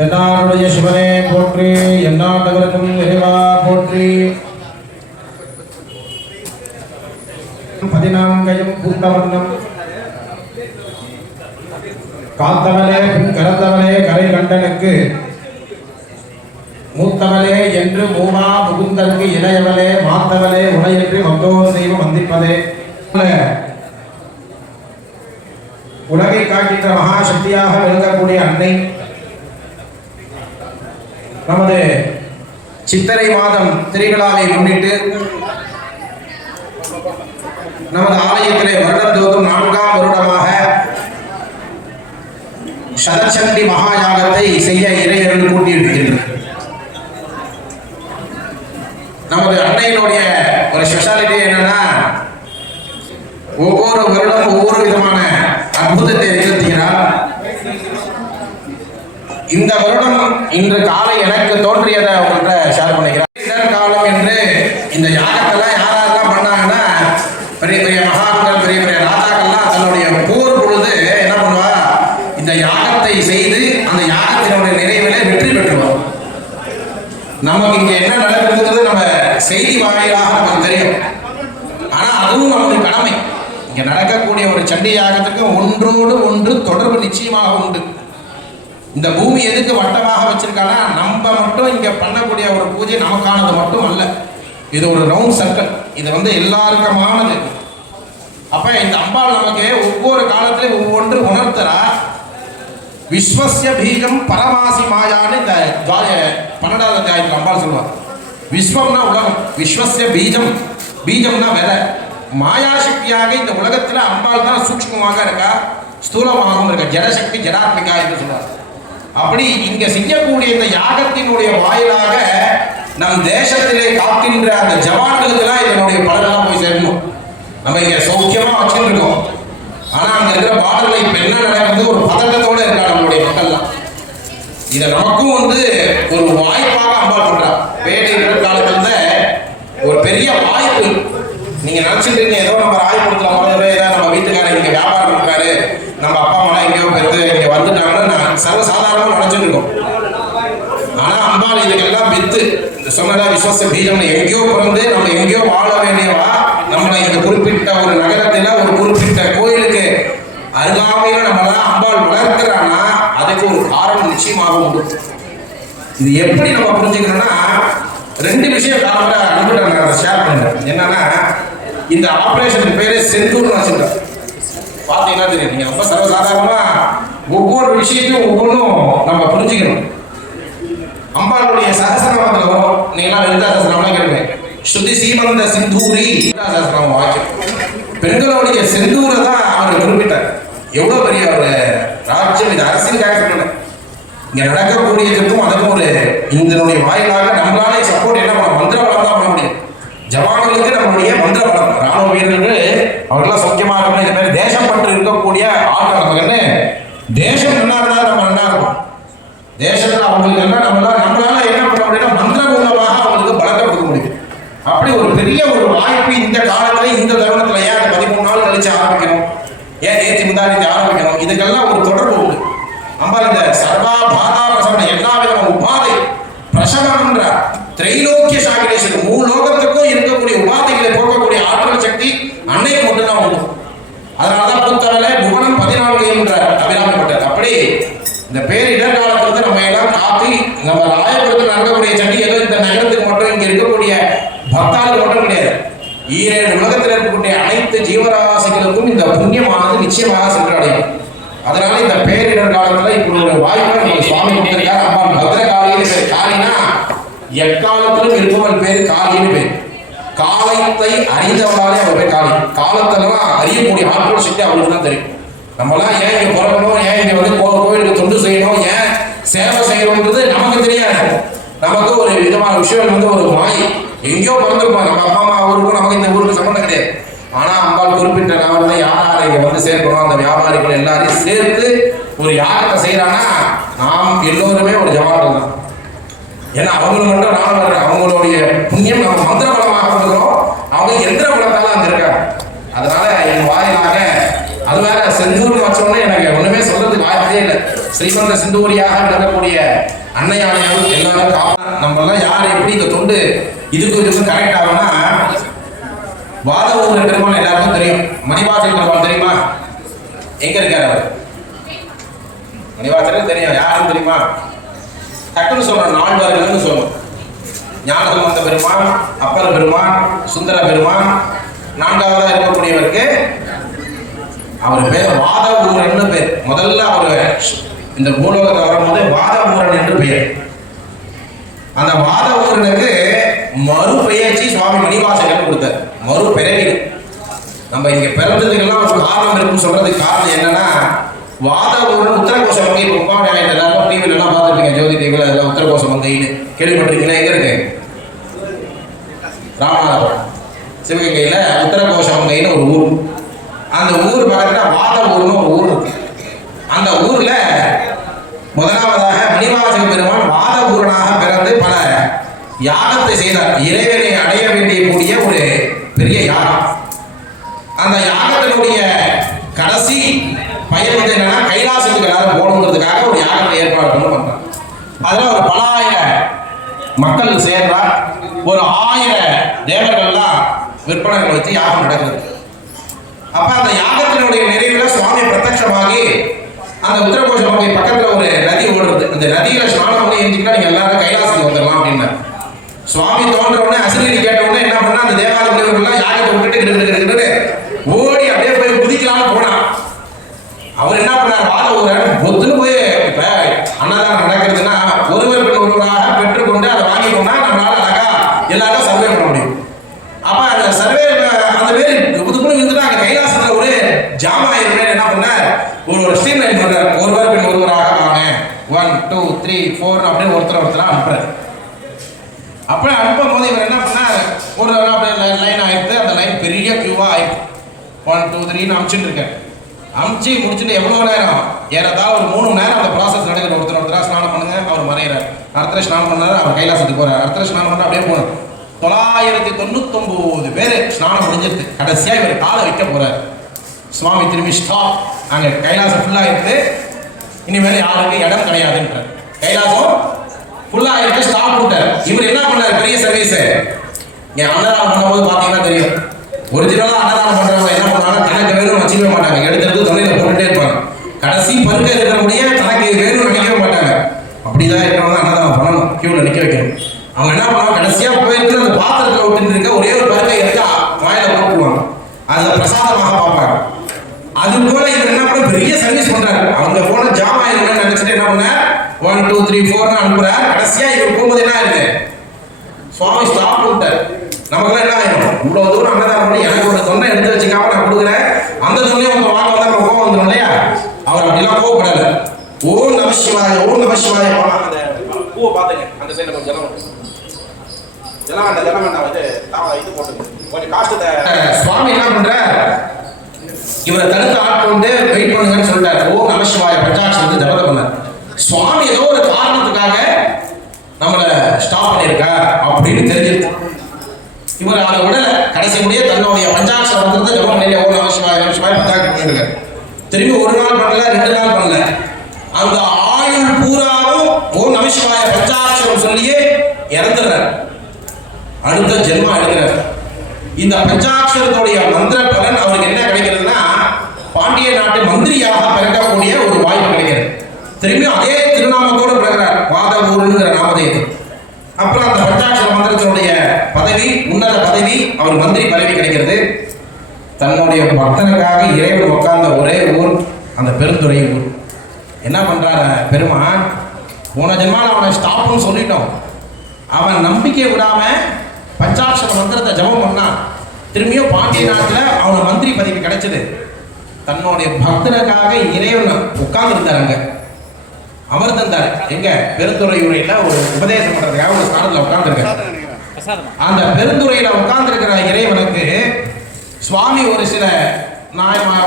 தென்னாருடைய சிவனே போற்றி, எந்நாட்டவருக்கும் இறைவா போற்றி. 14 பூத்தவண்ணம் காத்தவளே பின் கரந்தவளே கரை கண்டனுக்கு மூத்தவளே என்று மூமா முகுந்தற்கு இணையவளே மாத்தவளே உடையற்றி வந்தோர் தெய்வம் வந்திப்பதே. உலகை காக்கின்ற மகாசக்தியாக விளங்கக்கூடிய அன்னை நமது சித்திரை மாதம் திருவிழாவை முன்னிட்டு நமது ஆலயத்திலே வருடந்தோறும் 4ஆம் வருடமாக சதசண்டி மகாயாகத்தை செய்ய இறையர்கள் கூட்டியிருக்கின்றனர். நமது அன்னையினுடைய ஒரு ஸ்பெஷாலிட்டி என்னன்னா, ஒவ்வொரு வருடம் ஒவ்வொரு விதமான அற்புதத்தை நிகழ்த்துகிறார். இந்த வருடம் இன்று காலை எனக்கு தோன்றியதை உங்கள்கிட்ட ஷேர் பண்ணிக்கிறேன். இடர் காலம் என்று இந்த யாகத்தெல்லாம் யாரெல்லாம் பண்ணாங்கன்னா, பெரிய பெரிய மகான்கள் பெரிய பெரிய ராஜாக்கள்லாம் தன்னுடைய போர் பொழுது என்ன பண்ணுவா, இந்த யாகத்தை செய்து அந்த யாகத்தினுடைய நிறைவிலே வெற்றி பெற்றுவார். நமக்கு இங்க என்ன நடக்குதுங்கிறது நம்ம செய்தி வாயிலாக நமக்கு தெரியும். ஆனா அதுவும் நமக்கு கடமை. இங்க நடக்கக்கூடிய ஒரு சண்டி யாகத்துக்கு ஒன்றோடு ஒன்று தொடர்பு நிச்சயமாக உண்டு. இந்த பூமி எதுக்கு வட்டமாக வச்சிருக்கானா, நம்ம மட்டும் இங்க பண்ணக்கூடிய ஒரு பூஜை நமக்கானது மட்டும் அல்ல. இது ஒரு ரவுண்ட் சர்க்கிள். இது எல்லாருக்குமானது. அப்ப இந்த அம்பாள் நமக்கு ஒவ்வொரு காலத்திலும் ஒவ்வொன்று உணர்த்தரா. விஸ்வஸ்ய பீஜம் பரமாசி மாயான்னு இந்த 12வது அத்தியாயத்தில் அம்பாள் சொல்லுவார். விஸ்வம்னா உலகம், விஸ்வஸ்ய பீஜம், பீஜம்னா விதை. மாயாசக்தியாக இந்த உலகத்தில் அம்பாள் தான் சூக்ஷ்மமாக இருக்கா, ஸ்தூலமாகவும் இருக்கா. ஜடசக்தி ஜடாத்மிகா என்று சொல்றார். அப்படி இங்க செய்யக்கூடிய இந்த யாகத்தினுடைய வாயிலாக நம் தேசத்திலே காக்கின்ற அந்த ஜவான்களுக்கெல்லாம் இதனுடைய பலனெல்லாம் போய் சேரணும். நம்ம இங்க சௌக்கியமா வச்சுட்டு இருக்கோம். ஆனா அங்க இருக்கிற பாடல்களை இப்ப என்ன நடக்குது, ஒரு பதட்டத்தோட இருக்கா நம்மளுடைய மக்கள்லாம். இதை நமக்கும் ஒரு வாய்ப்பாக அம்பாள் பண்றா. பேட்டை காலத்துல ஒரு பெரிய வாய்ப்பு. நீங்க நினைச்சிட்டு இருக்கீங்க ஏதோ நம்ம ராயபுரத்துல ஏதாவது நம்ம வீட்டுக்காரர் இங்க வியாபாரம் இருக்காரு, நம்ம அப்பா அம்மா எங்கேயோ பெருத்து இங்க வந்துட்டாங்கன்னு நான் சர்வசாதாரணமா நினைச்சிட்டு இருக்கோம். ஆனா அம்பாள் இதுக்கெல்லாம் வித்து சொன்னதா விஸ்வாச பீஜம். எங்கேயோ பிறந்து நம்ம எங்கேயோ வாழ வேண்டியவா நம்மளை இந்த குறிப்பிட்ட ஒரு நகரத்துல ஒரு குறிப்பிட்ட கோயிலுக்கு அருகாமையில நம்மளாம் அம்பாள் வளர்க்கிறான்னா அதுக்கு ஒரு காரணம் நிச்சயமாக உண்டு. இது எப்படி நம்ம புரிஞ்சுக்கணும்னா, 2 விஷயம் காலம்பர அனுப்பிட்டு ஷேர் பண்றேன். என்னன்னா, இந்த ஆபரேஷன் பேரு செந்தூர்னு வச்சுருக்கேன். பார்த்தீங்கன்னா தெரியும். நீங்க ரொம்ப சர்வசாதாரணமா ஒவ்வொரு விஷயத்தையும் ஒவ்வொன்றும் நம்ம புரிஞ்சுக்கணும். அம்பாளுடைய சகசரநாமத்தில் வரும். நீங்களாம் லலிதா சகசரநாமம் கேட்பேன். ஸ்ருதி சீமந்த சிந்தூரி சகசரநாமம் வாக்கியம். பெண்களுடைய செந்தூரை தான் அவர் குறிப்பிட்டார். எவ்வளவு பெரிய ஒரு ராஜ்யம் இது. அரசியலுக்காக சொல்லல. இங்க நடக்கக்கூடியதுக்கும் அதுக்கும் இதனுடைய வாயிலாக நம்மளாலே சப்போர்ட் என்ன பண்ண, மந்திர பலம் தான் பண்ண முடியும். ஜவான்களுக்கு நம்மளுடைய மந்திர பலம், ராணுவ வீரர்கள் அவர்களாம் சௌக்கியமாக இருக்கணும். இந்த மாதிரி தேசம் பற்று இருக்கக்கூடிய ஆட்கள் நமக்கு என்ன, தேசம் நல்லா இருந்தால் நம்ம நல்லா இருக்கும். தேசத்துல அவங்களுக்கு என்ன நம்மளால என்ன பண்ண முடியும்னா மந்திர மூலமாக அவங்களுக்கு பலத்தை கொடுக்க முடியும். அப்படி ஒரு பெரிய ஒரு வாய்ப்பு இந்த காலத்துல இந்த தருணத்துல. ஏன் 13 நாள் கழிச்சு ஆரம்பிக்கணும், ஏன் நேற்று முந்தானத்தை ஆரம்பிக்கணும், இதுக்கெல்லாம் ஒரு தொடர்பு உண்டு. அம்பாள் இந்த சர்வா பாதா பிரசவன எல்லா விதமான உபாதை பிரசவம்ன்ற திரைலோக்கிய சாகிரேஸ்வரர் 3 லோகத்துக்கும் இருக்கக்கூடிய உபாதைகளை போக்கக்கூடிய ஆற்றல் சக்தி அன்னைக்கு மட்டும்தான் உண்டு. அதனாலதான் புத்தகல புவனம் 14 என்ற அபிராமப்பட்டது. அப்படி இந்த பேரிடர் காலத்துல நம்ம எல்லாம் காப்பி நம்ம ராயபுரத்தில் நடக்கக்கூடிய சண்டி ஏதோ இந்த நகரத்துக்கு மட்டும் இங்க இருக்கக்கூடிய பக்தாளுக்கு மட்டும் கிடையாது. 7 உலகத்தில் இருக்கக்கூடிய அனைத்து ஜீவராசிகளுக்கும் இந்த புண்ணியமானது நிச்சயமாக சென்றடையும். அதனால இந்த பேரிடர் காலத்துல இப்படி ஒரு வாய்ப்பை நீங்க சுவாமி கொடுத்திருக்காரு. அம்பாள் பத்ரகாளின்னு பேர். காளினா எக்காலத்திலும் இருப்பவள் பேரு காளின்னு பேர். காலத்தை அறிந்தவளாலே அவர் பேர் காளி. காலத்தெல்லாம் அறியக்கூடிய ஆற்றல் சக்தி அவளுக்கு தான் தெரியும். நம்மளாம் ஏன் இங்க பிறக்கணும், ஏன் இங்க கோயிலுக்கு தொண்டு செய்யணும், ஏன் சேவை செய்யணும்ன்றது நமக்கு தெரியாது. நமக்கு ஒரு விதமான விஷயம் ஒரு மாயை. எங்கேயோ பிறந்திருப்பாங்க. நம்ம அப்பா அம்மா ஊருக்கும் நமக்கு இந்த ஊருக்கு சம்பந்தம் கிடையாது. ஆனா அம்பாள் குறிப்பிட்ட நாவல்ல யாரை இங்க சேர்க்கணும், அந்த வியாபாரிகள் எல்லாரையும் சேர்த்து ஒரு யாகத்தை செய்யறாங்கன்னா நாம் எல்லோருமே ஒரு ஜவான்கள் தான். ஏன்னா அவங்களுக்கு மட்டும் நான் வர்றேன். அவங்களுடைய புண்ணியம் நம்ம மந்திர பலமாக கொடுக்குறோம். அவங்க எந்திர பலத்தால அங்க இருக்காங்க. அதனால என் வாயிலாக அது வேற செந்தூர்னு வச்சோடனே எனக்கு ஒண்ணுமே சொல்றதுக்கு வாய்ப்பு சான்ஸே இல்லை. ஸ்ரீமந்த சிந்தூரியாக விளங்கக்கூடிய அன்னையானையும் எல்லாரும் நம்மளாம் யார் எப்படி இந்த தொண்டு இதுக்கு கரெக்ட் ஆகும்னா, வாதவூர் பெருமாள் எல்லாருக்கும் தெரியும். மணிவாசல் பெருமாள் தெரியுமா? எங்க இருக்காரு அவர்? மணிவாசல் தெரியும். யாரும் தெரியுமா? டக்குன்னு சொல்லணும், நால்வர்கள்னு சொல்லணும். ஞானசம்பந்த பெருமான், அப்பர் பெருமான், சுந்தர பெருமான், நான்காவதா இருக்கக்கூடியவருக்கு அவர் பேர் வாதவூரன்னு பேர். முதல்ல அவர் இந்த பூலோகத்தை வரும்போது வாதவூரன் என்று பெயர். அந்த வாதவூரனுக்கு மறு பெயர்ச்சி சுவாமி மணிவாசகர் கொடுத்தார். மறு பிறவி. நம்ம இங்க பிறந்ததுக்கெல்லாம் ஒரு காரணம் இருக்குன்னு சொல்றதுக்கு காரணம் என்னன்னா, வாதவூரன் உத்தரகோச மங்கை கும்பாவணியாயத்தை எல்லாரும் டிவில எல்லாம் பார்த்துருப்பீங்க. ஜோதி டிவில அதெல்லாம் உத்தரகோச மங்கைன்னு கேள்விப்பட்டிருக்கீங்களா? எங்க இருக்கு? ராமநாதபுரம் சிவகங்கையில உத்தரகோச மங்கைன்னு ஒரு ஊர். அந்த ஊர் பக்கத்துல வாதவூர்னு ஒரு ஊர் இருக்கு. அந்த ஊர்ல முதலாவதாக மணிவாசக பெருமான் வாதவூரனாக பிறந்து பல யாகத்தை செய்தார். இறைவனை அடைய வேண்டிய ஒரு பெரிய யாகம். அந்த யாகத்தினுடைய கடைசி பயன் வந்து என்னன்னா, கைலாசத்துக்கு எல்லாரும் போகணுங்கிறதுக்காக ஒரு யாகத்தை ஏற்பாடு பண்றாங்க. அதுல ஒரு பல ஆயிரம் மக்கள் சேர்றார். ஒரு 1000 தேவர்கள்லாம் விற்பனைகளை வச்சு யாகம் நடக்குது. அப்ப அந்த யாகத்தினுடைய நிறைவுல சுவாமி பிரத்யட்சமாகி அந்த உத்தரகோச மங்கை பக்கத்துல ஒரு நதி ஓடுறது. அந்த நதியில ஸ்நானம் பண்ணி எஞ்சிக்கிட்டா நீங்க எல்லாரும் கைலாசத்துக்கு வந்துடலாம் அப்படின்னா, சுவாமி தோன்ற உடனே அசிரீரி கேட்ட உடனே என்ன பண்ணா, அந்த தேவாத முனிவர்கள்லாம் யாகத்தை விட்டுட்டு ஓடி அப்படியே போய் குதிக்கலாம்னு போனான். அவர் என்ன பண்ணார், வாதவூரன் பொத்துன்னு போய், இப்ப அன்னதானம் நடக்கிறதுன்னா ஒருவர் பின் ஒருவராக பெற்றுக்கொண்டு அதை வாங்கிட்டோம்னா நம்மளால அழகா எல்லாரும் சர்வே பண்ண முடியும். அப்ப அந்த சர்வே அந்த பேர் புதுக்குன்னு இருந்துட்டு அங்க கைலாசத்துல ஒரு ஜாமாயிரம் என்ன பண்ணார், ஒரு ஸ்ட்ரீம் லைன் பண்றாரு. ஒருவர் பின் ஒருவராக வாங்க, 1 2 3 4 அப்படின்னு ஒருத்தர் அனுப்புறாரு. அப்படி அனுப்பும் போது இவர் என்ன பண்ணார், ஒரு லைன் ஆயிடுத்து. அந்த லைன் பெரிய கியூவா ஆயிடுச்சு. 1 2 3 அமிச்சுட்டு இருக்கேன். அமிச்சு முடிச்சுட்டு எவ்வளவு நேரம், ஏறத்தாழ ஒரு 3 மணி நேரம் அந்த ப்ராசஸ் நடக்குது. ஒருத்தர் ஸ்நானம் பண்ணுங்க, அவர் மறையிறார். அடுத்த ஸ்நானம் பண்ணாரு, அவர் கைலாசத்துக்கு போறார். அடுத்த ஸ்நானம் பண்ணா அப்படியே போனார். 999 பேர் ஸ்நானம் முடிஞ்சிருக்கு. கடைசியா இவர் காலை வைக்க போறாரு. சுவாமி திரும்பி ஸ்டாப், அங்க கைலாசம் ஃபுல்லா இருக்கு, இனிமேல் யாருக்கு இடம் கிடையாதுன்றார். கைலாசம் ஃபுல்லா இருக்கு, ஸ்டாப் போட்டார். இவர் என்ன பண்ணார், பெரிய சர்வீஸ். என் அன்னதானம் பண்ணும்போது பாத்தீங்கன்னா தெரியும், ஒரிஜினலா அன்னதானம் பண்றவங்க என்ன பண்ணாங்க, தனக்கு வேணும் வச்சுக்கவே மாட்டாங்க. எடுத்து தொழில போட்டுட்டே இருப்பாங்க. கடைசி பருக்க இருக்கிறபடியே தனக்கு வேணும்னு நினைக்கவே மாட்டாங்க. அப்படிதான் இருக்கிறவங்க அன்னதானம் பண்ணணும், கியூல நிக்க வைக்கணும். அவங்க என்ன பண்ணுவாங்க, கடைசியா போயிருக்கு அந்த பாத்திரத்தை விட்டு இருக்க ஒரே ஒரு பருக்கை எடுத்து வாயில போட்டுருவாங்க. அதை பிரசாதமாக பார்ப்பாங்க. அது போல இவர் என்ன பண்ண, பெரிய சர்வீஸ் பண்றாரு. அவங்க போன ஜாமா இல்லைன்னு நினைச்சிட்டு என்ன பண்ண, 1 2 3 4 அனுப்புறாரு. கடைசியா இவர் போகும்போது என்ன இருக்கு, சுவாமி ஸ்டாப் பண்ணிட்டார். நமக்குலாம் என்ன ஆயிடும், இவ்வளவு தூரம் அன்னதானம் பண்ணி எனக்கு ஒரு தொண்டை எடுத்து வச்சுக்காம நான் கொடுக்குறேன், அந்த தொண்டையும் அவங்க வாங்க வந்தா நம்ம கோவம் வந்துடும் இல்லையா. அவர் அப்படிலாம் கோவப்படல. ஓம் நம சிவாய, ஓம் நம சிவாய. அந்த பூவை பாத்துங்க, அந்த சைடுல கொஞ்சம் ஜலம் வேண்டாம் வந்து இது போட்டு கொஞ்சம் காஸ்ட். சுவாமி என்ன பண்ற, இவரை தடுத்து ஆட்கொண்டு வெயிட் பண்ணுங்கன்னு சொல்லிட்டாரு. ஓம் நம சிவாய பஞ்சாட்சம் வந்து ஜபத்தை பண்ணார். சுவாமி ஏதோ ஒரு காரணத்துக்காக நம்மளை ஸ்டாப் பண்ணியிருக்கா அப்படின்னு தெரிஞ்சிருக்கு. இவர் அதை விடல, கடைசி முடிய தன்னுடைய பஞ்சாட்சரம் வந்து ஜபம் பண்ணி ஓம் நம சிவாய பஞ்சாட்சம் பண்ணியிருக்காரு. திரும்பி ஒரு நாள் பண்ணல, 2 நாள் பண்ணல, அந்த ஆயுள் பூராவும் ஓம் நம சிவாய பஞ்சாட்சரம் சொல்லியே இறந்துடுறார். அடுத்த ஜென்மா எடுக்கிறார். இந்த பஞ்சாட்சரத்துடைய மந்திர பலன் அவருக்கு என்ன கிடைக்கிறதுனா, பாண்டிய நாட்டு மந்திரியாக பிறக்கக்கூடிய ஒரு வாய்ப்பு கிடைக்கிறது. திரும்பி அதே திருநாமத்தோடு பிறக்கிறார், வாதவூருங்கிற நாமதேயத்தில். அப்புறம் அந்த பஞ்சாட்சர மந்திரத்தினுடைய பதவி, உன்னத பதவி, அவர் மந்திரி பதவி கிடைக்கிறது. தன்னுடைய பக்தனுக்காக இறைவன் உட்கார்ந்த ஒரே ஊர் அந்த பெருந்துறை ஊர். என்ன பண்றாரு பெருமான், போன ஜென்மால அவனை ஸ்டாப்னு சொல்லிட்டோம். அவன் நம்பிக்கை விடாம பஞ்சாட்சர மந்திரத்தை ஜபம் பண்ணான். திரும்பியும் பாண்டிய நாட்டில் அவனுக்கு மந்திரி பதவி கிடைச்சது. தன்னுடைய பக்தனுக்காக இறைவன் உட்கார்ந்து இருந்தாருங்க, அவர் தந்தார். எங்க பெருந்துறையூரையில ஒரு உபதேசம் பண்றதுக்காக ஒரு ஸ்தானத்துல உட்கார்ந்துருக்காரு. அந்த பெருந்துறையில உட்கார்ந்துருக்கிற இறைவனுக்கு சுவாமி ஒரு சில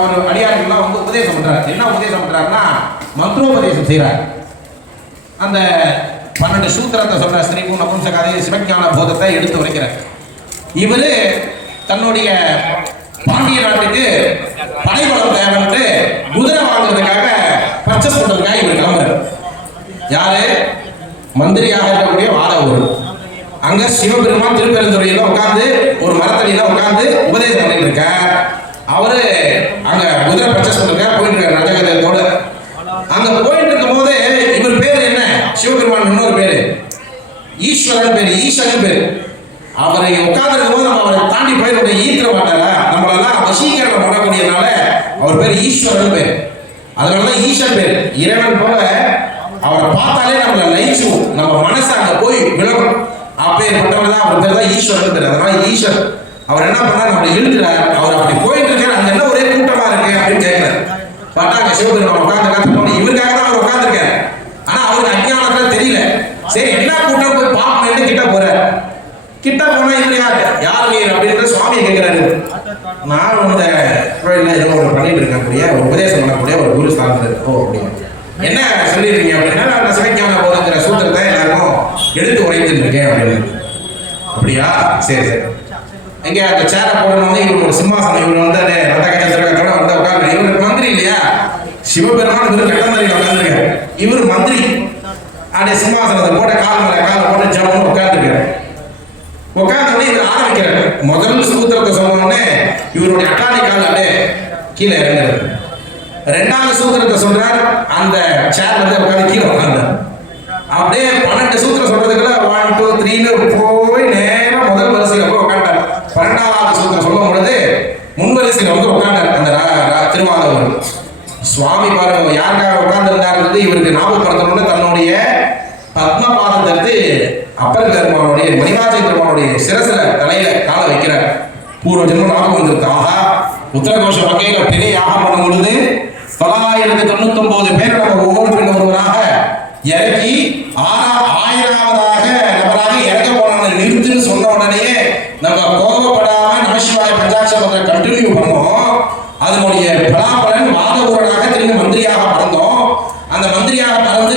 ஒரு அடியார்கள்லாம் வந்து உபதேசம் பண்றாரு. என்ன உபதேசம் பண்றாருன்னா, மந்திரோபதேசம் செய்யறாரு. அந்த 12 சூத்திரத்தை சொல்ற ஸ்ரீபூ நபும்சகாதி சிவஞான போதத்தை எடுத்து உரைக்கிறார். இவரு தன்னுடைய பாண்டிய நாட்டுக்கு படைபலம் தேவைன்னு குதிரை வாங்குறதுக்காக பர்ச்சேஸ் பண்றதுக்காக இவர் கிளம்புறாரு. யாரு? மந்திரியாக இருக்கக்கூடிய வாதவூர். அங்க சிவபெருமான் திருப்பெருந்துறையில உட்கார்ந்து ஒரு மரத்தடியில உட்கார்ந்து உபதேசம் பண்ணிட்டு இருக்கார். அவரு அங்க குதிரை பர்ச்சேஸ் பண்றதுக்காக போயிட்டு இருக்காரு ரஜகதத்தோட. அங்க போயிட்டு இருக்கும் போது இவர் பேர் என்ன? சிவபெருமான் இன்னொரு பேரு ஈஸ்வரன் பேரு, ஈஸ்வரன் பேரு. அவரை உட்கார்ந்து இருக்கும் போது நம்ம அவரை தாண்டி போய் ஈர்க்கிற மாட்டாரா, நம்மளெல்லாம் வசீகரணம் பண்ணக்கூடியனால அவர் பேர் ஈஸ்வரன் பேர். அதனாலதான் ஈஸ்வரன் பேர். இறைவன் போல அவரை பார்த்தாலே நம்மளை லயிச்சுவோம், நம்ம மனசு அங்க போய் விலகும். அப்பேற்பட்டவர் தான் அவர் பேர் தான் ஈஸ்வரன் பேர். அதனால ஈஸ்வர் அவர் என்ன பண்ணா நம்மளை இழுக்கிறார். அவர் அப்படி போயிட்டு இருக்காரு. அங்க என்ன ஒரே கூட்டமா இருக்கு அப்படின்னு கேட்கிறார். பார்த்தா அங்க சிவபெருமான் உட்கார்ந்து இவருக்காக தான் அவர் உட்கார்ந்துருக்காரு. ஆனா அவருக்கு அஞ்ஞானத்துல தெரியல. சரி என்ன கூட்டம் போய் பார்க்கணும்னு கிட்ட போறாரு. கிட்ட போனா இவர் யார் நீர் அப்படின்ற சுவாமியை கேட்கிறாரு. நான் இந்த கோயில்ல ஏதோ ஒரு பண்ணிட்டு இருக்கக்கூடிய ஒரு உபதேசம் பண்ணக்கூடிய ஒரு குரு ஸ்தானத்துல இருக்கோ அப்படின்னு. என்ன சொல்லிருக்கீங்க அப்படின்னா, நான் சிவஞான போதங்கிற சூத்திரத்தை எல்லாருக்கும் எடுத்து உரைத்துட்டு இருக்கேன் அப்படின்னு. அப்படியா, சரி சரி. எங்க அந்த சேரை போடணும், இவருக்கு ஒரு சிம்மாசனம், இவர் வந்து அதே ரத்த கச்சத்திரத்தோட வந்து உட்காந்து, இவருக்கு மந்திரி இல்லையா, சிவபெருமான் இவரு கட்டந்தரையில் உட்காந்துருக்காரு, இவர் மந்திரி. அப்படியே சிம்மாசனத்தை போட்ட கால் மேல காலை போட்டு ஜம்முன்னு உட்காந்துருக்காரு. உட்காந்தோடனே இவர் ஆரம்பிக்கிறார். முதல் சூத்திரத்தை சொன்னோடனே இவருடைய அட்டாணி கால் அப்படியே கீழே இறங்குறது. ரெண்டாவது சூத்திரத்தை சொல்றார், அந்த சேர் வந்து உட்காந்து கீழே உட்கார்ந்தார். அப்படியே 12 சூத்திரம் சொல்றதுக்குள்ள 1 2 3 போய் நேரம் முதல் வரிசையில போய் உட்காண்டார். 12வது சூத்திரம் சொல்லும் பொழுது முன் வரிசையில வந்து உட்காண்டார். அந்த திருவாதவர் சுவாமி பாருங்க யாருக்காக உட்கார்ந்து இருந்தாருன்றது இவருக்கு ஞாபகப்படுத்தணும்னு தன்னுடைய பத்மபாதத்தை எடுத்து அப்பர் பெருமானுடைய மணிவாசை பெருமானுடைய சிரசுல தலையில காலை வைக்கிறார். பூர்வ ஜென்மம் ஞாபகம் வந்துருக்கு. ஆஹா, உத்தரகோஷ வகையில பெரிய யாகம் பண்ணும் பொழுது 999 பேர் நம்ம ஒவ்வொரு பெண் ஒருவராக இறக்கி 1000வதாக நபராக இறக்க போன நிறுத்துன்னு சொன்ன உடனே நம்ம கோபப்படாம நமசிவாய பஞ்சாட்சரத்தை கண்டினியூ பண்ணோம். அதனுடைய பலாபலன் வாதவூரனாக திரும்பி மந்திரியாக பறந்தோம். அந்த மந்திரியாக பறந்து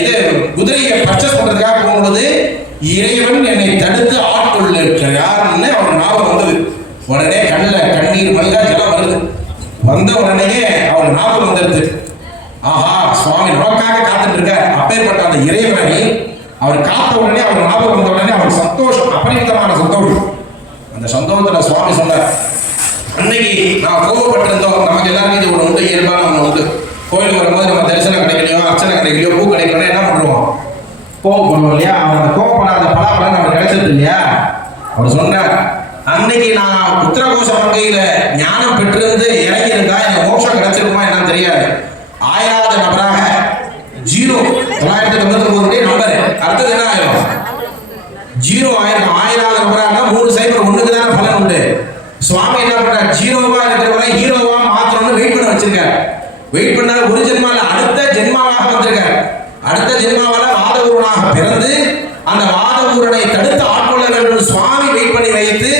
இது குதிரையை பர்ச்சேஸ் பண்றதுக்காக போகும்போது இறைவன் என்னை தடுத்து ஆட்கொள்ள இருக்கிறார்னு அவர் ஞாபகம் வந்தது. உடனே கண்ணில் கண்ணீர் மல்கா ஜலம் வருது. வந்த உடனே அவர் ஞாபகம் வந்துருது. ஆஹா, சுவாமி நமக்காக காத்துட்டு இருக்கார். அப்பேற்பட்ட அந்த இறைவனை அவர் காத்த உடனே அவர் ஞாபகம் வந்த உடனே அவர் சந்தோஷம், அபரிமிதமான சந்தோஷம். அந்த சந்தோஷத்துல சுவாமி சொன்னார், அன்னைக்கு நான் கோபப்பட்டிருந்தோம், நமக்கு எல்லாருக்கும் இது ஒரு உண்டு, இயல்பான ஒன்று உண்டு. கோயிலுக்கு வரும்போது நம்ம தரிசனம் கிடைக்கலையோ, அர்ச்சனை கிடைக்கலையோ, பூ கிடைக்கலையோ என்ன பண்ணுவோம்? கோபப்படுவோம் இல்லையா? அந்த கோபப்படாத பலாபலன் நமக்கு கிடைச்சது இல்லையா? அவர் சொன்னார், அன்னைக்கு நான் உத்தரகோஷ வகையில ஞானம் பெற்றிருந்து இறங்கி இருந்தா எனக்கு மோட்சம் கிடைச்சிருக்குமா என்னன்னு தெரியாது. 1000வது நபராக 999 நம்பர் அடுத்தது என்ன ஆயிரும்? 0 ஆயிரம். 1000வது நபராக 3 சைபர் 1க்கு தானே பலன் உண்டு. சுவாமி என்ன பண்றார்? 0வா இருக்கிறவரை ஹீரோவா மாத்திரம்னு வெயிட் பண்ண வச்சிருக்காரு. வெயிட் பண்ணாரு. ஒரு ஜென்மால அடுத்த ஜென்மாவாக வந்திருக்காரு. அடுத்த ஜென்மாவால வாதவூரனாக பிறந்து அந்த வாதவூரனை தடுத்து ஆட்கொள்ள வேண்டும் சுவாமி வெயிட் பண்ணி வைத்து,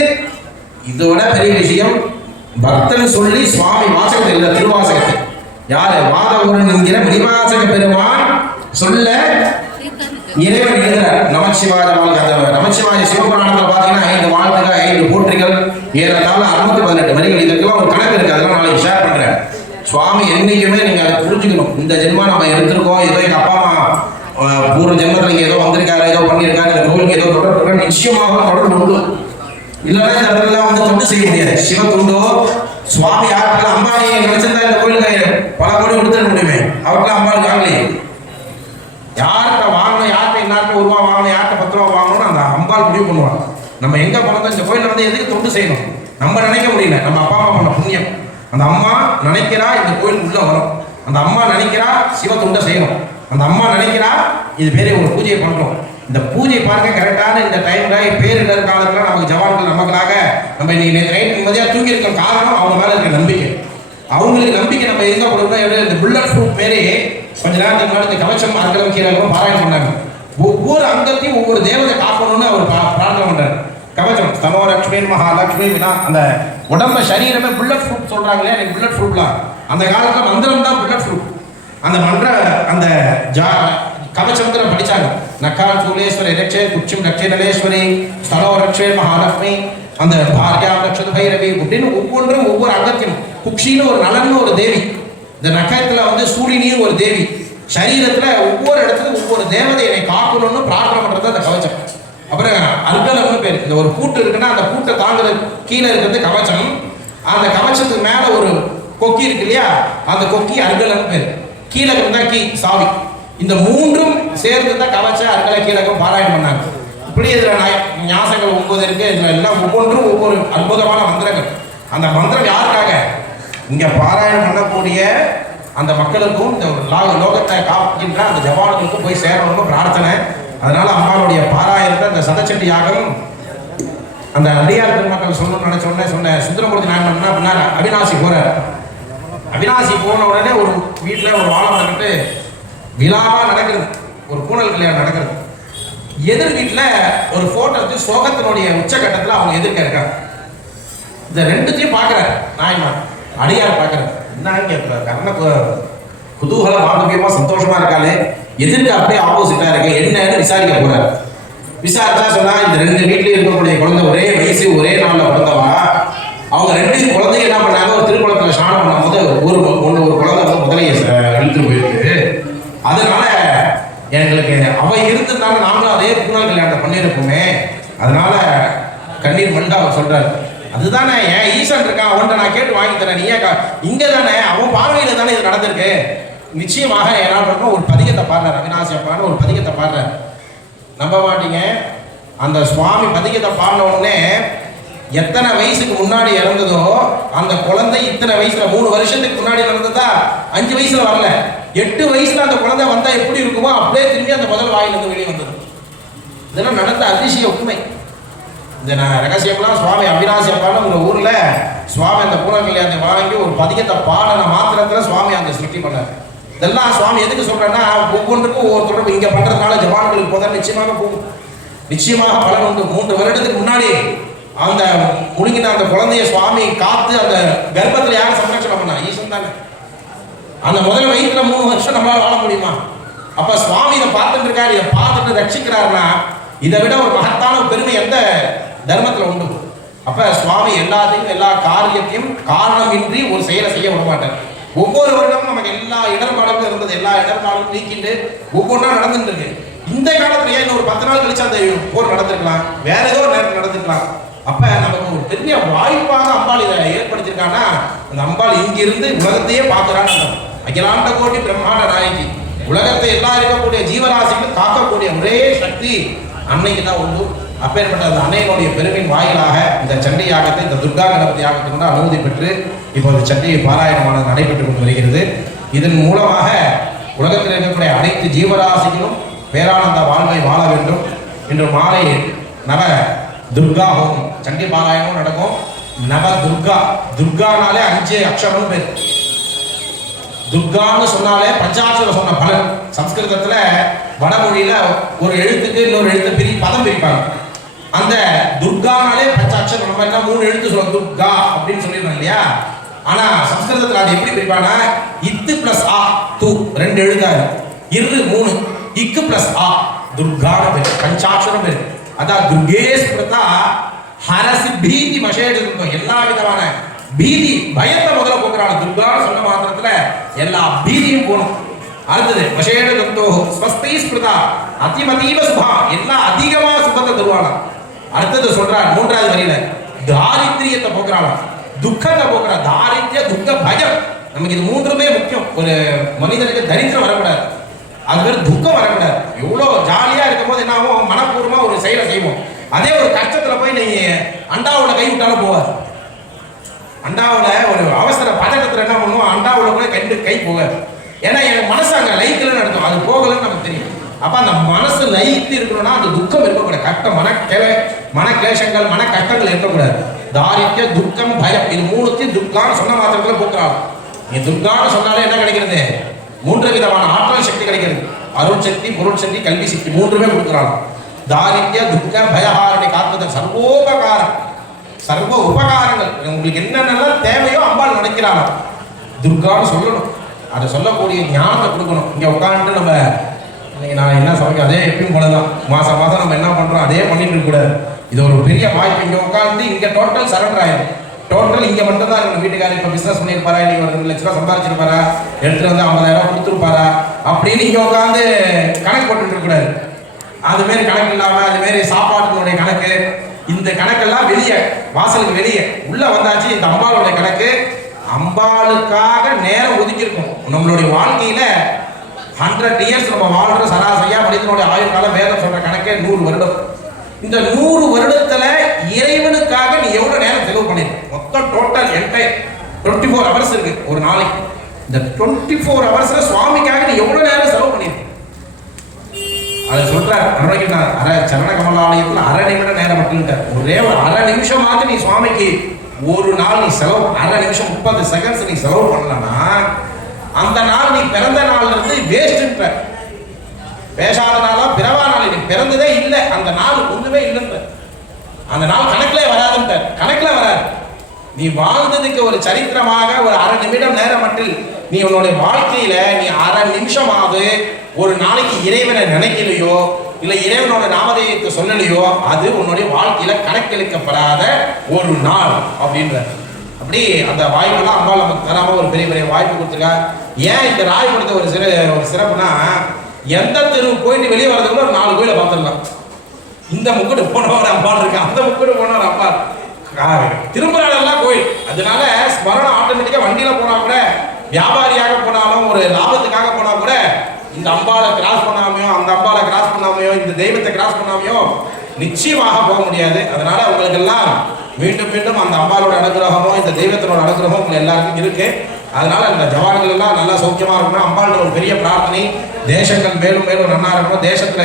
இதோட பெரிய விஷயம் பக்தன் சொல்லி சுவாமி வாசகத்தில் இல்ல, திருவாசகத்தில் யாரு? வாதவூரன் என்கிற மணிவாசக பெருமான் சொல்ல இறைவன் எழுதுறார். நமச்சிவாய வாழ்க. அந்த நமச்சிவாய சிவபுராணத்தில் பார்த்தீங்கன்னா 5 வாழ்த்துகள், 5 போற்றிகள், ஏறத்தாழ 618 வரிகள். இதுக்கெல்லாம் ஒரு கணக்கு இருக்கு. அதெல்லாம் நாளைக்கு ஷேர் பண்றேன். சுவாமி என்னைக்குமே நீங்க அதை புரிஞ்சுக்கணும். இந்த ஜென்மா நம்ம எடுத்திருக்கோம், ஏதோ எங்க அப்பா அம்மா பூர்வ ஜென்மத்தில் இங்க ஏதோ வந்திருக்காரு, ஏதோ பண்ணியிருக்காரு, இந்த கோவிலுக்கு ஏதோ தொடர்பு நிச்சயமாக தொடர்பு உண்டு. இல்லைன்னா இந்த இடத்துல வந்து தொண்டு செய்ய முடியாது. சிவ துண்டோ சுவாமி யாருக்கு அம்பானி நினைச்சிருந்தா இந்த கோயிலுக்கு பல கோடி கொடுத்துட முடியுமே. அவருக்குலாம் அம்பானி வாங்கலையே. யார்கிட்ட வாங்கணும், யார்கிட்ட இன்னார்கிட்ட 1 ரூபா வாங்கணும், யார்கிட்ட 10 ரூபா வாங்கணும்னு அந்த அம்பாள் முடிவு பண்ணுவாங்க. நம்ம எங்க போனோம், இந்த கோயிலில் வந்து எதுக்கு தொண்டு செய்யணும் நம்ம நினைக்க முடியல. நம்ம அப்பா அம்மா பண்ண புண்ணியம். அந்த அம்மா நினைக்கிறா இந்த கோயில் உள்ள வரும். அந்த அம்மா நினைக்கிறா சிவ தொண்டை செய்யணும். அந்த அம்மா நினைக்கிறா இது பேரே ஒரு பூஜையை பண்றோம். இந்த பூஜை பாருங்க கரெக்டான இந்த டைம்ல பேரிடர் காலத்துல நமக்கு ஜவான்கள் நமக்காக நம்ம இன்னைக்கு நைட் நிம்மதியா தூங்கி இருக்க காரணம் அவங்க மேல இருக்க நம்பிக்கை. அவங்களுக்கு நம்பிக்கை நம்ம எங்க கொடுக்கணும். இந்த புல்லட் ப்ரூஃப் மாரி கொஞ்ச நேரத்துக்கு முன்னாடி இந்த கவச்சம் அர்க்கலம் கீழே பாராயணம் பண்ணாங்க. ஒவ்வொரு அங்கத்தையும் ஒவ்வொரு தேவதை காக்கணும்னு அவர் பிரார்த்தனை பண்றாரு. கவச்சம் ஸ்தனோ லட்சுமி மகாலட்சுமி வினா அந்த உடம்ப சரீரமே புல்லட் ப்ரூஃப் சொல்றாங்களே, எனக்கு புல்லட் ப்ரூஃப்லாம் அந்த காலத்துல மந்திரம் தான் புல்லட் ப்ரூஃப். அந்த மன்ற அந்த கவச்சந்திர படிச்சாங்க. நக்கால் சூலேஸ்வரி ரட்சே குச்சிம் ரட்சே நலேஸ்வரி ஸ்தனோ ரட்சே மகாலட்சுமி அந்த பாரியா ரட்சது பைரவி அப்படின்னு ஒவ்வொன்றும் ஒவ்வொரு அங்கத்திலும் குக்ஷின்னு ஒரு நலன்னு ஒரு தேவி. இந்த நகத்துல வந்து சூழினின்னு ஒரு தேவி, சரீரத்துல ஒவ்வொரு இடத்துல ஒவ்வொரு தேவதை என்னை காக்கணும்னு பிரார்த்தனை பண்றது அந்த கவச்சம். அப்புறம் அர்கலம்னு பேர். இந்த ஒரு கூட்டு இருக்குன்னா அந்த கூட்டை தாங்குறது கீழே இருக்கிறது கவச்சம். அந்த கவச்சத்துக்கு மேல ஒரு கொக்கி இருக்கு இல்லையா, அந்த கொக்கி அர்கலம்னு பேர். கீழகம் தான் கீ சாவி. இந்த மூன்றும் சேர்ந்து தான் கவச்ச அர்கல கீழகம் பாராயணம் பண்ணாங்க. இப்படி இதுல ஞாசங்கள் 9 இருக்கு. இதுல எல்லாம் ஒவ்வொன்றும் ஒவ்வொரு அற்புதமான மந்திரங்கள். அந்த மந்திரம் யாருக்காக? இங்க பாராயணம் பண்ணக்கூடிய அந்த மக்களுக்கும் இந்த லோகத்தை காக்கின்ற அந்த ஜவான்களுக்கும் போய் சேரணும்னு பிரார்த்தனை. அதனால அம்மாவுடைய பாராயணத்தை அந்த சதச்சண்டி யாகம் அந்த அடியார் பெருமக்கள் சொல்லணும்னு நினைச்ச சொன்ன சுந்தரமூர்த்தி நாயகன் என்ன பண்ணார், அவிநாசி போறார். அவிநாசி போன உடனே ஒரு வீட்டில் ஒரு வாழை மரக்கட்டு விழாவா நடக்கிறது, ஒரு பூனல் கல்யாணம் நடக்கிறது. எதிர் வீட்டில் ஒரு போட்டோ வச்சு சோகத்தினுடைய உச்சகட்டத்தில் அவங்க எதிர்க்க இருக்காங்க. இந்த ரெண்டுத்தையும் பார்க்குறாரு நாயன்மார், அடியார் பார்க்குறாரு. என்ன கர்ண குதூகலம் ஆரோக்கியமா சந்தோஷமா இருக்காளே, எதிர்க்க அப்படியே ஆப்போசிட்டா இருக்கு, என்னன்னு விசாரிக்க போறாரு. விசாரிச்சா சொன்னா இந்த 2 வீட்லயும் இருக்கக்கூடிய குழந்தை ஒரே வயசு ஒரே நாள்ல பிறந்தவா. அவங்க 2 குழந்தையும் என்ன பண்ணாங்க, ஒரு திருக்குளத்துல ஸ்நானம் பண்ணும் போது ஒரு குழந்தை வந்து முதலைய இழுத்துட்டு போயிருக்கு. அதனால எங்களுக்கு அவ இருந்திருந்தாங்க, நாங்களும் அதே பூனல் கல்யாணத்தை பண்ணியிருப்போமே. அதனால கண்ணீர் மண்டா அவர் சொல்றாரு, அதுதானே ஏன் ஈசன் இருக்கான், அவன்கிட்ட நான் கேட்டு வாங்கி தரேன், நீ ஏன் இங்க தானே அவன் பார்வையில தானே இது நடந்திருக்கு. நிச்சயமாக என்ன பண்ணணும், ஒரு பதிகத்தை பாடுறாரு. அவிநாசி அப்பான்னு ஒரு பதிகத்தை பாடுறாரு. நம்ப மாட்டீங்க, அந்த சுவாமி பதிகத்தை பாடின உடனே எத்தனை வயசுக்கு முன்னாடி இறந்ததோ அந்த குழந்தை இத்தனை வயசுல 3 வருஷத்துக்கு முன்னாடி நடந்ததா 5 வயசுல வரல, 8 வயசுல அந்த குழந்தை வந்தா எப்படி இருக்குமோ அப்படியே திரும்பி அந்த முதல் வாயிலிருந்து வெளியே வந்தது. இதெல்லாம் நடந்த அதிசய உண்மை. இந்த ரகசியம்லாம் சுவாமி அவிநாசி அப்பான்னு உங்க ஊர்ல சுவாமி அந்த பூனல் கல்யாணத்தை வாங்கி ஒரு பதிகத்தை பாடின மாத்திரத்துல சுவாமி அந்த சிருஷ்டி பண்ணார். இதெல்லாம் சுவாமி எதுக்கு சொல்றேன்னா, ஒவ்வொன்றுக்கும் ஒவ்வொரு தொடர்பு. இங்க பண்றதுனால ஜவான்களுக்கு போதா நிச்சயமாக போகும், நிச்சயமாக பலன் உண்டு. 3 வருடத்துக்கு முன்னாடி அந்த முழுங்கின அந்த குழந்தைய சுவாமி காத்து அந்த கர்ப்பத்துல யாரும் சம்ரட்சணை பண்ணா, ஈசன் தானே. அந்த முதல் வயிற்றுல 3 வருஷம் நம்மளால வாழ முடியுமா? அப்ப சுவாமி இதை பார்த்துட்டு இருக்காரு, இதை பார்த்துட்டு ரட்சிக்கிறாருன்னா இதை விட ஒரு மகத்தான பெருமை எந்த தர்மத்துல உண்டு? அப்ப சுவாமி எல்லாத்தையும் எல்லா காரியத்தையும் காரணமின்றி ஒரு செயலை செய்ய விட மாட்டார். ஒவ்வொரு வருடமும் நமக்கு எல்லா இடர்பாடுகளும் இருந்தது, எல்லா இடர்பாடுகளும் நீக்கிட்டு ஒவ்வொன்றா நடந்துட்டு இருக்கு. இந்த காலத்துல ஏன் ஒரு 10 நாள் கழிச்சு அந்த போர் நடந்திருக்கலாம், வேற ஏதோ ஒரு நேரத்தில் நடந்திருக்கலாம். அப்ப நமக்கு ஒரு பெரிய வாய்ப்பாக அம்பாள் இதை ஏற்படுத்தியிருக்காங்கன்னா, அந்த அம்பாள் இங்கிருந்து உலகத்தையே பார்க்கிறான்னு அகிலாண்ட கோடி பிரம்மாண்ட நாயகி, உலகத்தை எல்லாம் இருக்கக்கூடிய ஜீவராசிகளும் காக்கக்கூடிய ஒரே சக்தி அன்னைக்கு தான் உண்டு. அப்பேற்பட்ட அந்த அன்னையினுடைய பெருமின் வாயிலாக இந்த சண்டி யாகத்தை, இந்த துர்கா கணபதி யாகத்தை கூட அனுமதி பெற்று இப்போது சண்டி பாராயணமானது நடைபெற்றுக் கொண்டு வருகிறது. இதன் மூலமாக உலகத்தில் இருக்கக்கூடிய அனைத்து ஜீவராசிகளும் பேரானந்த வாழ்வை வாழ வேண்டும். இன்று மாலை நவ துர்கா ஹோமம் சண்டி பாராயணமும் நடக்கும். நவ துர்கா, துர்கானாலே 5 அக்ஷரம் பேர். துர்கான்னு சொன்னாலே பஞ்சாட்சரம் சொன்ன பலன். சம்ஸ்கிருதத்துல வடமொழியில ஒரு எழுத்துக்கு இன்னொரு எழுத்து பதம் பிரிப்பாங்க. அந்த துர்கானாலே பஞ்சாட்சரம், நம்ம என்ன 3 எழுத்து சொல்லுவோம் துர்கா அப்படின்னு சொல்லிடுறோம் இல்லையா. ஆனா சம்ஸ்கிருதத்துல அது எப்படி பிரிப்பானா, இத்து பிளஸ் ஆ து 2 எழுத்தாரு, 3 இக்கு பிளஸ் ஆ துர்கான பேர், பஞ்சாட்சரம் பேர். அதான் துர்கேஷ் பிரதா ஹரசி பீதி மசேஜம், எல்லா விதமான பீதி பயத்தை முதல்ல போக்குறாங்க. துர்கான்னு சொன்ன மாத்திரத்துல எல்லா பீதியும் போகணும். அடுத்தது மசேட தந்தோ ஸ்வஸ்தை ஸ்பிருதா அதிமதீவ சுபா, எல்லாம் அதிகமா சுபத்தை தருவானா. அடுத்தது சொல்றார் 3வது வரியில தாரித்ரியத்தை போக்குறாளாம், துக்கத்தை போக்குறா. தாரித்ய துக்க பயம், நமக்கு இது 3மே முக்கியம். ஒரு மனிதனுக்கு தரித்திரம் வரக்கூடாது, அது பேர் துக்கம் வரக்கூடாது. எவ்வளவு ஜாலியா இருக்கும் போது என்ன ஆகும், மனப்பூர்வமா ஒரு செயலை செய்வோம். அதே ஒரு கஷ்டத்துல போய் நீங்க அண்டாவோட கை விட்டாலும் போவாது. அண்டாவோட ஒரு அவசர பதட்டத்துல என்ன பண்ணுவோம், அண்டாவோட கூட கை போகாது. ஏன்னா என் மனசு அங்க லைக்கலன்னு நடத்தும், அது போகலன்னு நமக்கு தெரியும். அப்ப அந்த மனசு லைத்து இருக்கணும்னா அந்த துக்கம் இருக்கக்கூடாது, கஷ்டம் மன கிளேசங்கள் மன கஷ்டங்கள் இருக்கக்கூடாது. தாரித்ய துக்கம் பயம், இது 3த்தையும் துர்கான்னு சொன்ன மாத்திரத்துல போக்குறாங்க. நீ துர்கான்னு சொன்னாலே என்ன கிடைக்கிறது, 3 விதமான ஆற்றல் சக்தி கிடைக்கிறது. அருள் சக்தி, பொருள் சக்தி, கல்வி சக்தி 3மே கொடுக்குறாங்க. தாரித்ய துக்க பயஹாரணி காத்துதல் சர்வோபகாரம், சர்வ உபகாரங்கள் உங்களுக்கு என்னென்னலாம் தேவையோ அம்பாள் நினைக்கிறாங்க. துர்கான்னு சொல்லணும், அதை சொல்லக்கூடிய ஞானத்தை கொடுக்கணும். இங்க உட்காந்துட்டு நம்ம நான் என்ன சமைக்க அதே எப்பயும் போலதான் மாசம் நம்ம என்ன பண்றோம் அதே பண்ணிட்டு இருக்க கூடாது. இது ஒரு பெரிய வாய்ப்பு. இங்க உட்காந்து இங்க டோட்டல் சரண்டர் ஆயிடும். டோட்டல் இங்கே மட்டும் தான் இருக்கணும். வீட்டுக்காரர் இப்போ பிஸ்னஸ் பண்ணியிருப்பாரா, நீங்கள் ஒரு 2 லட்ச ரூபா சம்பாதிச்சிருப்பாரா, எடுத்துகிட்டு வந்து 50,000 கொடுத்துருப்பாரா அப்படின்னு இங்கே உட்காந்து கணக்கு போட்டுட்டு இருக்கக்கூடாது. அதுமாரி கணக்கு இல்லாமல் அதுமாரி சாப்பாட்டினுடைய கணக்கு, இந்த கணக்கெல்லாம் வெளியே, வாசலுக்கு வெளியே. உள்ள வந்தாச்சு இந்த அம்பாளுடைய கணக்கு. அம்பாளுக்காக நேரம் ஒதுக்கியிருக்கும். நம்மளுடைய வாழ்க்கையில 100 இயர்ஸ் நம்ம வாழ்ற சராசரியா மனிதனுடைய ஆயுள் காலம் வேதம் சொல்ற கணக்கே 100 வருடம். இந்த 100 வருடத்துல இறைவனுக்காக நீ எவ்வளவு நேரம் செலவு பண்ணிருக்க? மொத்தம் டோட்டல் என்டையர் 24 ஹவர்ஸ் இருக்கு ஒரு நாளைக்கு. இந்த 24 ஹவர்ஸ்ல சுவாமிக்காக நீ எவ்வளவு நேரம் செலவு பண்ணிருக்க? அதை சொல்றார் அருணகிரிநாதர் சரண கமலாலயத்தில் அரை நிமிடம் நேரம் மட்டும். ஒரே ஒரு அரை நிமிஷமாவது நீ சுவாமிக்கு ஒரு நாள் நீ செலவு, அரை நிமிஷம் 30 செகண்ட்ஸ் நீ செலவு பண்ணலன்னா அந்த நாள் நீ பிறந்த நாள்ல இருந்து வேஸ்ட்ன்ற. பேசாத நாளா பிறவா நாள், நீ பிறந்ததே இல்லை, அந்த நாள் ஒண்ணுமே இல்லைன்ற. அந்த நாள் கணக்குல வராதுன்ற, கணக்குல வராது. நீ வாழ்ந்ததுக்கு ஒரு சரித்திரமாக ஒரு அரை நிமிடம் நேரம் மட்டும் நீ உன்னுடைய வாழ்க்கையில நீ அரை நிமிஷமாவது ஒரு நாளைக்கு இறைவனை நினைக்கலையோ இல்ல இறைவனோட நாமதேயத்தை சொல்லலையோ அது உன்னுடைய வாழ்க்கையில கணக்கெடுக்கப்படாத ஒரு நாள் அப்படின்ற. அப்படி அந்த வாய்ப்பெல்லாம் அம்பாள் நமக்கு தராம ஒரு பெரிய பெரிய வாய்ப்பு கொடுத்துருக்கா. ஏன் இந்த ராய் கொடுத்த ஒரு சிறப்புனா, எந்த தெருவுக்கு போயிட்டு வெளியே வரதுக்குள்ள ஒரு 4 கோயிலை பார்த்துடலாம். இந்த முக்கூட்டு போனவர் அம்பாள் இருக்கு, அந்த முக்கூட்டு போனவர் அம்பாள், திரும்புறாளெல்லாம் கோயில். அதனால ஸ்மரணம் ஆட்டோமேட்டிக்கா வண்டியில போனா கூட, வியாபாரியாக போனாலும் ஒரு லாபத்துக்காக போனா கூட இந்த அம்பாளை கிராஸ் பண்ணாமையோ அந்த அம்பாளை கிராஸ் பண்ணாமையோ இந்த தெய்வத்தை கிராஸ் பண்ணாமையோ நிச்சயமாக போக முடியாது. அதனால உங்களுக்கு எல்லாம் மீண்டும் மீண்டும் அந்த அம்பாளோட அனுகிரகமோ இந்த தெய்வத்தினோட அனுகிரகமோ உங்களுக்கு எல்லாருக்கும் இருக்கு. அதனால இந்த ஜவான்கள் எல்லாம் நல்லா சௌக்கியமா இருக்கணும். அம்பாளோட ஒரு பெரிய பிரார்த்தனை, தேசங்கள் மேலும் மேலும் நல்லா இருக்கணும். தேசத்துல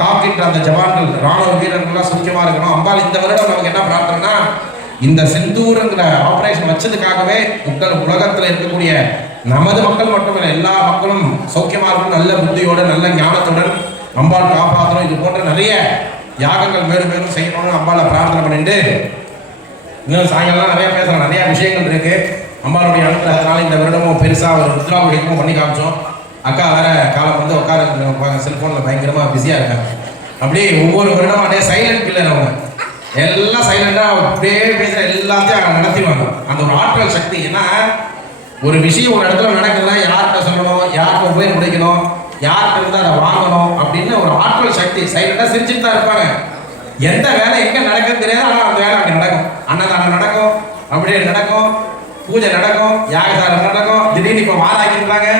காக்கின்ற அந்த ஜவான்கள் ராணுவ வீரர்கள்லாம் சௌக்கியமா இருக்கணும். அம்பாள் இந்த வருடம் நமக்கு என்ன பிரார்த்தனைனா, இந்த செந்தூர்ங்கிற ஆபரேஷன் வச்சதுக்காகவே உலகத்துல இருக்கக்கூடிய நமது மக்கள் மட்டுமல்ல எல்லா மக்களும் சௌக்கியமா இருக்கணும். நல்ல புத்தியோட நல்ல ஞானத்துடன் அம்பாள் காப்பாற்றணும். இது போன்ற நிறைய யாகங்கள் மேலும் மேலும் செய்யணும்னு அம்பாளை பிரார்த்தனை பண்ணிட்டு, இன்னும் சாயங்காலம் நிறைய பேசலாம், நிறைய விஷயங்கள் இருக்கு. அம்பாளுடைய அனுகிரகத்தினால இந்த வருடமும் பெருசா ஒரு ருத்ராபிஷேகமும் பண்ணி காமிச்சோம். அக்கா வேற காலம் வந்து உட்கார செல்போன்ல பயங்கரமா பிஸியா இருக்காங்க. அப்படியே ஒவ்வொரு வருடமும் அப்படியே சைலண்ட் கில்லர் அவங்க எல்லாம் சைலண்டா அப்படியே பேசுற எல்லாத்தையும் நடத்திடுவாங்க. அந்த ஒரு ஆற்றல் சக்தி. ஏன்னா ஒரு விஷயம் ஒரு இடத்துல நடக்குதுன்னா யார்கிட்ட சொல்லணும், யார்கிட்ட போய் முடிக்கணும், யார்கிட்ட இருந்து அதை வாங்கணும் அப்படின்னு ஒரு ஆற்றல் சக்தி. சைலண்டா சிரிச்சுட்டு தான் இருப்பாங்க. எந்த வேலை எங்க நடக்குன்னு தெரியாது, ஆனால் அந்த வேலை அங்கே நடக்கும். அன்னதானம் நடக்கும், அப்படியே நடக்கும், பூஜை நடக்கும், யாகசாரம் நடக்கும். திடீர்னு இப்போ வாராக்கின்றாங்க.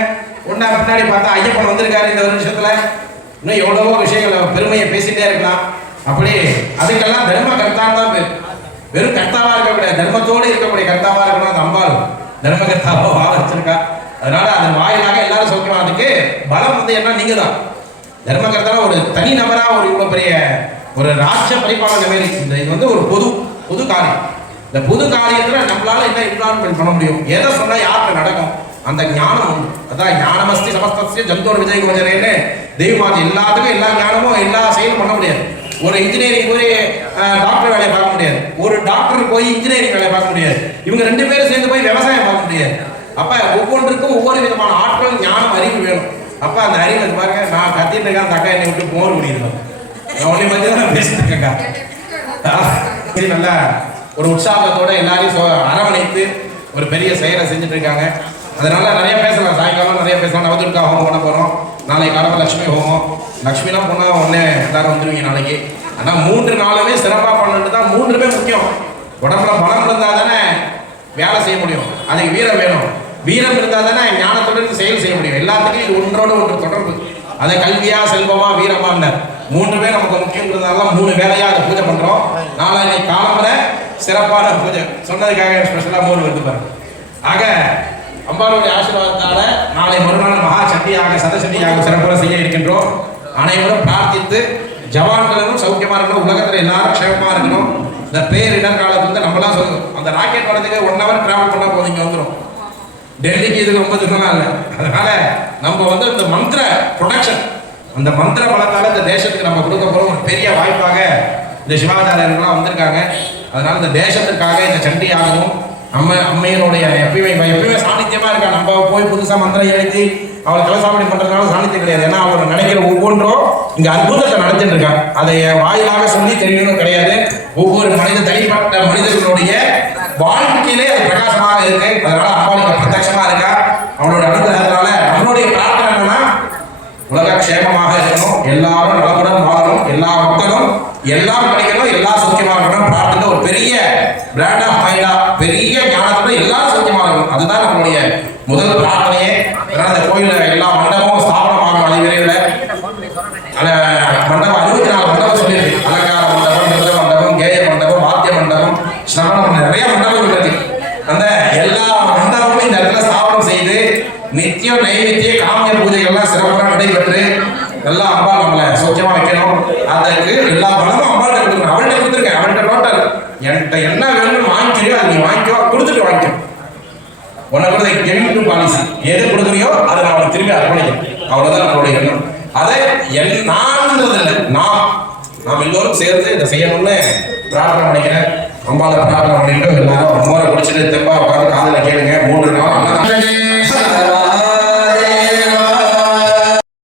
ஒன்னா பின்னாடி பார்த்தா ஐயப்பன் வந்திருக்காரு இந்த ஒரு விஷயத்துல. இன்னும் எவ்வளவோ விஷயங்கள் பெருமையை பேசிட்டே இருக்கலாம். அப்படி அதுக்கெல்லாம் தர்ம கர்த்தான் தான் பேர். வெறும் கர்த்தாவா இருக்கக்கூடிய தர்மத்தோடு இருக்கக்கூடிய கர்த்தாவா இருக்கணும். அந்த அம்பாள் தர்மகர்த்தாவா வாழ வச்சிருக்கா. அதனால அதன் வாயிலாக எல்லாரும் சௌக்கியமா. அதுக்கு பலம் வந்து என்ன, நீங்க தான் தர்மகர்த்தால ஒரு தனி நபரா ஒரு இவ்வளவு பெரிய ஒரு ராஜ்ய பரிபாலன வேலை. இது வந்து ஒரு பொது காரியம். இந்த பொது காரியத்துல நம்மளால என்ன இன்வால்வ்மெண்ட் பண்ண முடியும், எதை சொன்னா யாருக்கு நடக்கும், அந்த ஞானம் உண்டு. அதான் ஞானமஸ்தி சமஸ்தஸ்ய ஜந்தோர் விஜய் கோஜரேன்னு தெய்வமாதி. எல்லாத்துக்கும் எல்லா ஞானமும் எல்லா செயலும் பண்ண முடியாது. ஒரு இன்ஜினியரிங் போய் டாக்டர் வேலையை பார்க்க முடியாது, ஒரு டாக்டர் போய் இன்ஜினியரிங் வேலையை பார்க்க முடியாது, இவங்க 2 பேரும் சேர்ந்து போய் விவசாயம் பார்க்க முடியாது. அப்ப ஒவ்வொன்றுக்கும் ஒவ்வொரு விதமான ஆற்றல் ஞானம் அறிவு வேணும். அப்ப அந்த அறிவு பாருங்க, நான் கத்திட்டு இருக்கேன், அந்த அக்கா என்னை விட்டு போர் முடியுது. நான் உன்னை பத்தி தான் பேசிட்டு இருக்கேன். நல்லா ஒரு உற்சாகத்தோட எல்லாரையும் அரவணைத்து ஒரு பெரிய செயலை செஞ்சுட்டு இருக்காங்க. அதனால நிறைய பேசலாம், சாயங்காலம் நிறைய பேசலாம். நவதுர்கா ஹோமம் பண்ண போறோம், நாளைக்கு காலத்தில் லட்சுமி ஹோமம். லட்சுமிலாம் பொண்ணா ஒன்னே எல்லாரும் வந்துருவீங்க நாளைக்கு. ஆனா 3 நாளுமே சிறப்பா பண்ணிட்டு தான். 3மே முக்கியம். உடம்புல பலம் இருந்தா தானே வேலை செய்ய முடியும், அதுக்கு வீரம் வேணும். வீரம் இருந்தா தானே ஞானத்துடன் செயல் செய்ய முடியும். எல்லாத்துக்கும் இது ஒன்றோட ஒன்று தொடர்பு. அதை கல்வியா செல்வமா வீரமா 3மே நமக்கு முக்கியங்கிறதுனால 3 வேலையா அதை பூஜை பண்றோம். நாளைக்கு காலம்பரை சிறப்பான பூஜை சொன்னதுக்காக ஸ்பெஷலா 3 வருது பாருங்க. ஆக அம்பாளுடைய ஆசீர்வாதத்தால நாளை மறுநாள் மகா சண்டியாக சதசண்டியாக சிறப்புற செய்ய இருக்கின்றோம். அனைவரும் பிரார்த்தித்து ஜவான்களும் சௌக்கியமா இருக்கணும், உலகத்துல எல்லாரும் க்ஷேமமா இருக்கணும். இந்த பேரிடர் காலத்துல வந்து நம்மளாம் சொல்லுவோம், அந்த ராக்கெட் வரதுக்கு 1 hour டிராவல் பண்ணா போதும், இங்க வந்துடும். டெல்லிக்கு இதுக்கு 9 தூரம் இல்லை. அதனால நம்ம வந்து இந்த மந்திர ப்ரொடக்ஷன், அந்த மந்திர பலத்தால இந்த தேசத்துக்கு நம்ம கொடுக்க போற ஒரு பெரிய வாய்ப்பாக இந்த சிவாச்சாரியர்கள்லாம் வந்திருக்காங்க. அதனால இந்த தேசத்திற்காக இந்த சண்டியாகவும் அம்மையினுடைய எப்பயுமே சாநித்தியமா இருக்கா. நம்ம போய் புதுசா மந்திரம் எழுதி அவளை கலசாமணி பண்றதுனால சாநித்தியம் கிடையாது. ஏன்னா அவளை நினைக்கிற ஒவ்வொன்றும் இங்க அற்புதத்தை நடத்திட்டு இருக்கா. அதை வாயிலாக சொல்லி தெரியணும் கிடையாது. ஒவ்வொரு தனிப்பட்ட மனிதர்களுடைய வாழ்க்கையிலே அது பிரகாசமாக இருக்கு. அதனால அம்பாளுக்கு பிரத்யட்சமா இருக்கா. அவனோட அனுகிரகத்தினால நம்மளுடைய பிரார்த்தனை என்னன்னா உலக க்ஷேமமாக இருக்கணும், எல்லாரும் நலமுடன் வாழணும், எல்லா மக்களும் எல்லாம் கிடைக்கணும், எல்லாரும் சௌக்கியமாக இருக்கணும். பிரார்த்தனை ஒரு பெரிய பிராண்ட் ஆஃப் மைண்டா, பெரிய ஞானத்தோட எல்லாரும் சௌக்கியமாக இருக்கணும். அதுதான் நம்மளுடைய முதல் பிரார்த்தனையே. அதனால அந்த கோயில எல்லா மண்டபமும் ஸ்தாபனமாகும் அதி விரைவில். மண்டபம் 24 மண்டபம் சொல்லியிருக்கு. அலங்கார மண்டபம், நிறுத்த மண்டபம், கேய மண்டபம், வாத்திய மண்டபம், ஸ்ரவணம், நிறைய மண்டபங்கள் இருக்கு. அந்த எல்லா மண்டபமும் இந்த இடத்துல ஸ்தாபனம் செய்து நித்தியம் நைவேத்திய காமிய பூஜைகள்லாம் சிறப்பாக நடைபெற்று எல்லாம் அம்பாள் நம்மளை சௌக்கியமா வைக்கணும். அதற்கு எல்லா பலமும் அம்பாள்கிட்ட கொடுக்கணும். அவள்கிட்ட கொடுத்துருக்கேன், அவள்கிட்ட டோட்டல் என்கிட்ட என்ன வேணும்னு வாங்கிக்கிறியோ அதை நீ வாங்கிக்கோ, கொடுத்துட்டு வாங்கிக்கோ. உனக்கு கூட எண்ணு பாலிசி எது கொடுக்குறியோ அதை நான் அவனுக்கு திரும்பி அர்ப்பணிக்கும். அவ்வளவுதான் நம்மளுடைய எண்ணம். அதை நான்ன்றது இல்லை, நாம் எல்லோரும் சேர்ந்து இதை செய்யணும்னு பிரார்த்தனை பண்ணிக்கிறேன். அம்பாளை பிரார்த்தனை பண்ணிட்டு எல்லாரும் மோரை குடிச்சிட்டு தெம்பா உட்காந்து காதில் கேளுங்க. 3 நாள் அன்னதானம்